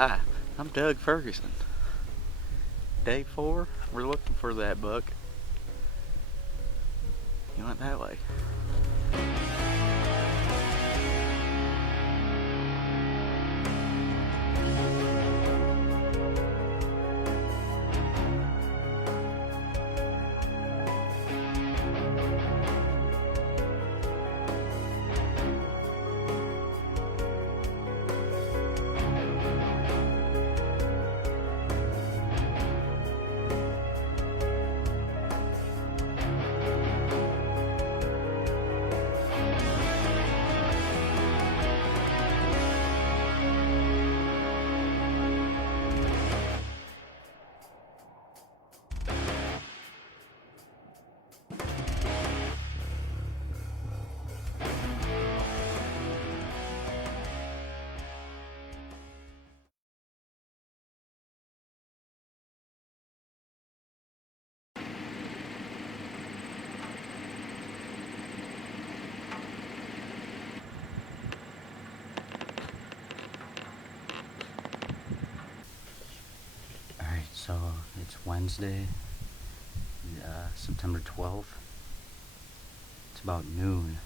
Hi, I'm Doug Ferguson. Day 4, we're looking for that buck. He went that way. Alright, so it's Wednesday, September 12th. It's about noon.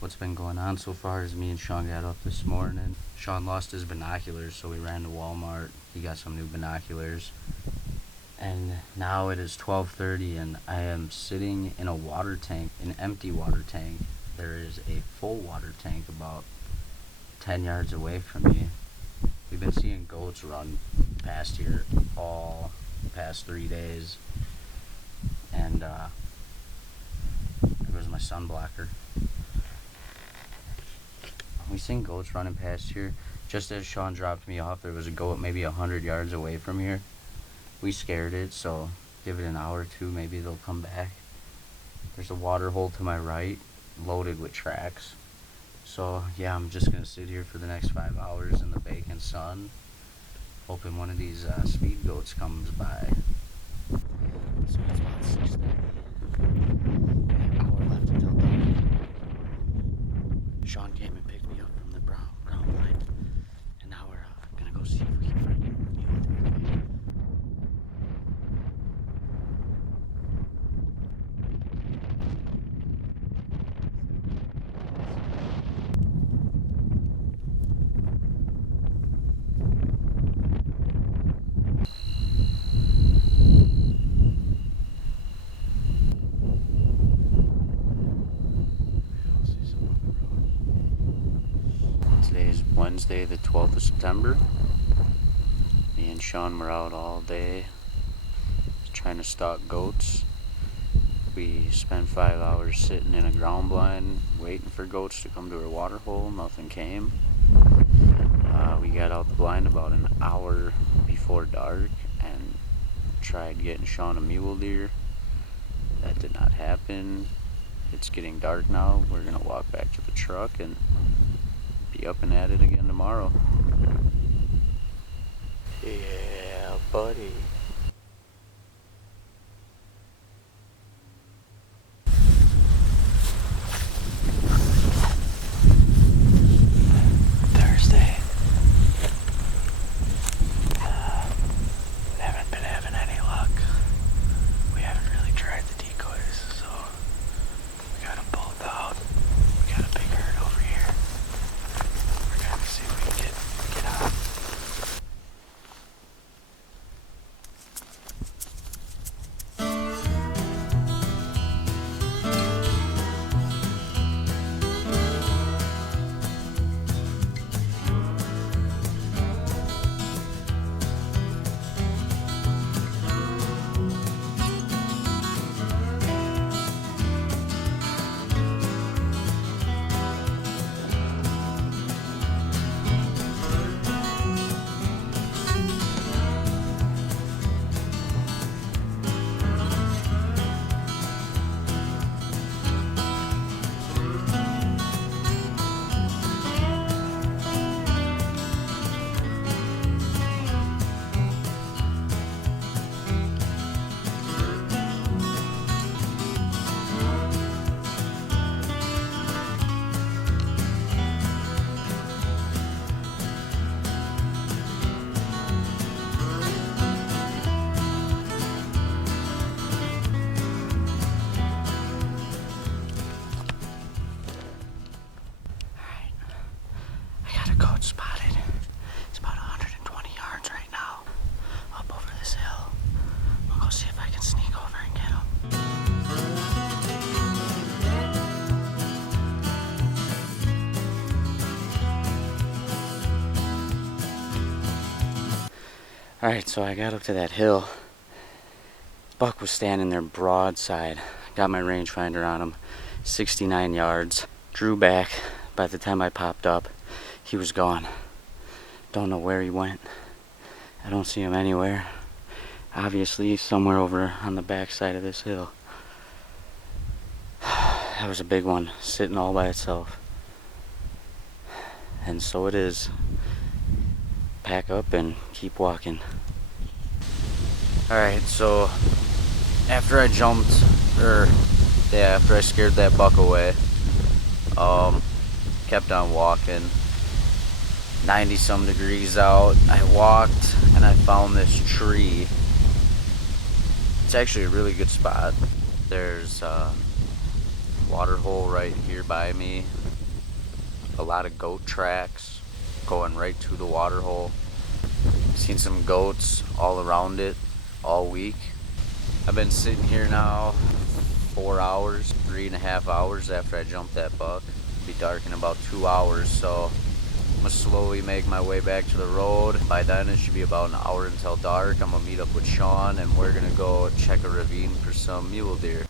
What's been going on so far is me and Sean got up this morning. Sean lost his binoculars, so we ran to Walmart. He got some new binoculars. And now it is 12:30 and I am sitting in a water tank, an empty water tank. There is a full water tank about 10 yards away from me. We've been seeing goats run past here all the past 3 days. And there goes my sun blocker. We seen goats running past here. Just as Sean dropped me off, there was a goat maybe 100 yards away from here. We scared it, so give it an hour or two, maybe they'll come back. There's a water hole to my right, loaded with tracks. So yeah, I'm just gonna sit here for the next 5 hours in the baking sun, hoping one of these speed goats comes by. So it's about 6:30. Hour left until dawn. Sean came and picked me up from the ground line, and now we're gonna go see if we can find a mule deer. Today is Wednesday, the 12th of September. Me and Sean were out all day trying to stalk goats. We spent 5 hours sitting in a ground blind waiting for goats to come to our water hole. Nothing came. We got out the blind about an hour before dark and tried getting Sean a mule deer. That did not happen. It's getting dark now. We're gonna walk back to the truck and be up and at it again tomorrow. Yeah, buddy. Thursday. Haven't been having any luck. We haven't really tried the decoys, so we got them both out. We got a big herd over here. We're gonna see if we can get out. Alright, so I got up to that hill. Buck was standing there broadside. Got my rangefinder on him, 69 yards. Drew back. By the time I popped up, he was gone. Don't know where he went. I don't see him anywhere. Obviously, somewhere over on the backside of this hill. That was a big one, sitting all by itself. And so it is. Pack up and keep walking. Alright, so after I jumped, after I scared that buck away, kept on walking. 90 some degrees out. I walked and I found this tree. It's actually a really good spot. There's a water hole right here by me. A lot of goat tracks going right to the water hole. Seen some goats all around it all week. I've been sitting here now 4 hours, 3.5 hours after I jumped that buck. It'll be dark in about 2 hours, so I'm gonna slowly make my way back to the road. By then it should be about an hour until dark. I'm gonna meet up with Sean and we're gonna go check a ravine for some mule deer.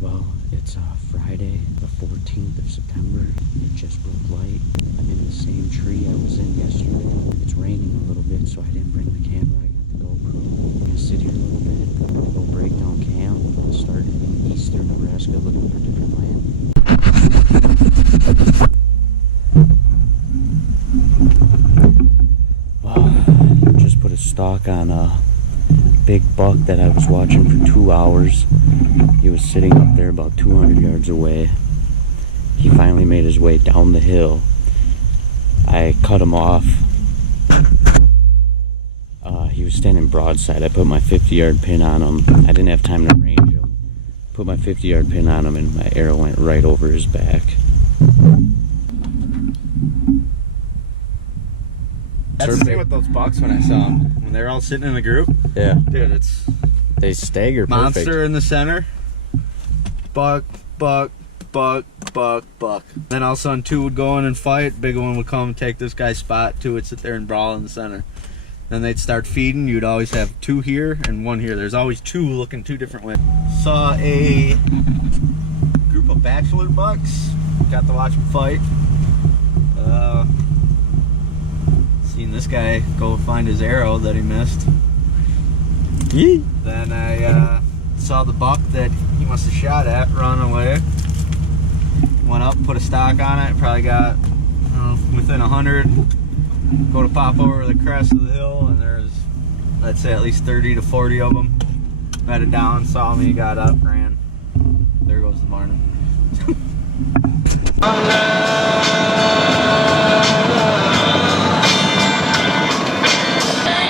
Well, it's Friday, the 14th of September. It just broke light. I'm in the same tree I was in yesterday. It's raining a little bit, so I didn't bring the camera. I got the GoPro. I'm gonna sit here a little bit, go break down camp, and start in eastern Nebraska looking for different land. Well, just put a stalk on a big buck that I was watching for 2 hours. He was sitting up there about 200 yards away. He finally made his way down the hill. I cut him off. He was standing broadside. I put my 50-yard pin on him. I didn't have time to range him. Put my 50-yard pin on him and my arrow went right over his back. That's the same with those bucks when I saw them. When they're all sitting in a group. Yeah. Dude, it's They stagger monster perfect. in the center. Buck, buck, buck, buck, buck. Then all of a sudden two would go in and fight. Big one would come and take this guy's spot. Two would sit there and brawl in the center. Then they'd start feeding. You'd always have two here and one here. There's always two looking two different ways. Saw a group of bachelor bucks. Got to watch them fight. Seen this guy go find his arrow that he missed. Yee. Then I saw the buck that he must have shot at run away. Went up, put a stock on it. Probably got within 100. Go to pop over the crest of the hill, and there's, I'd say, at least 30 to 40 of them. Bedded down, saw me, got up, ran. There goes the morning.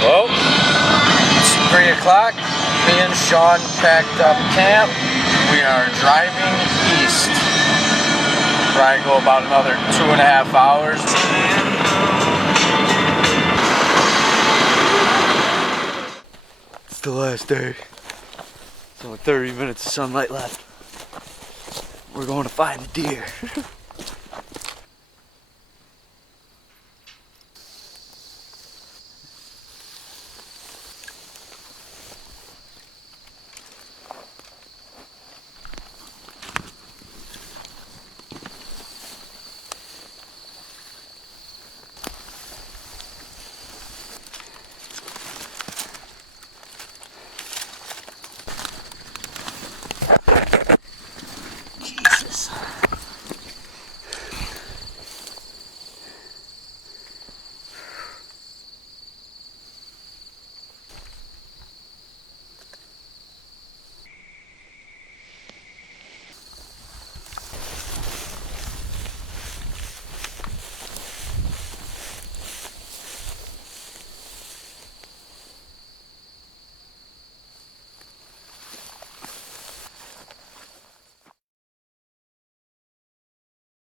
Well, it's 3 o'clock. Me and Sean packed up camp. We are driving east. Probably go about another 2.5 hours. It's the last day. There's only 30 minutes of sunlight left. We're going to find the deer.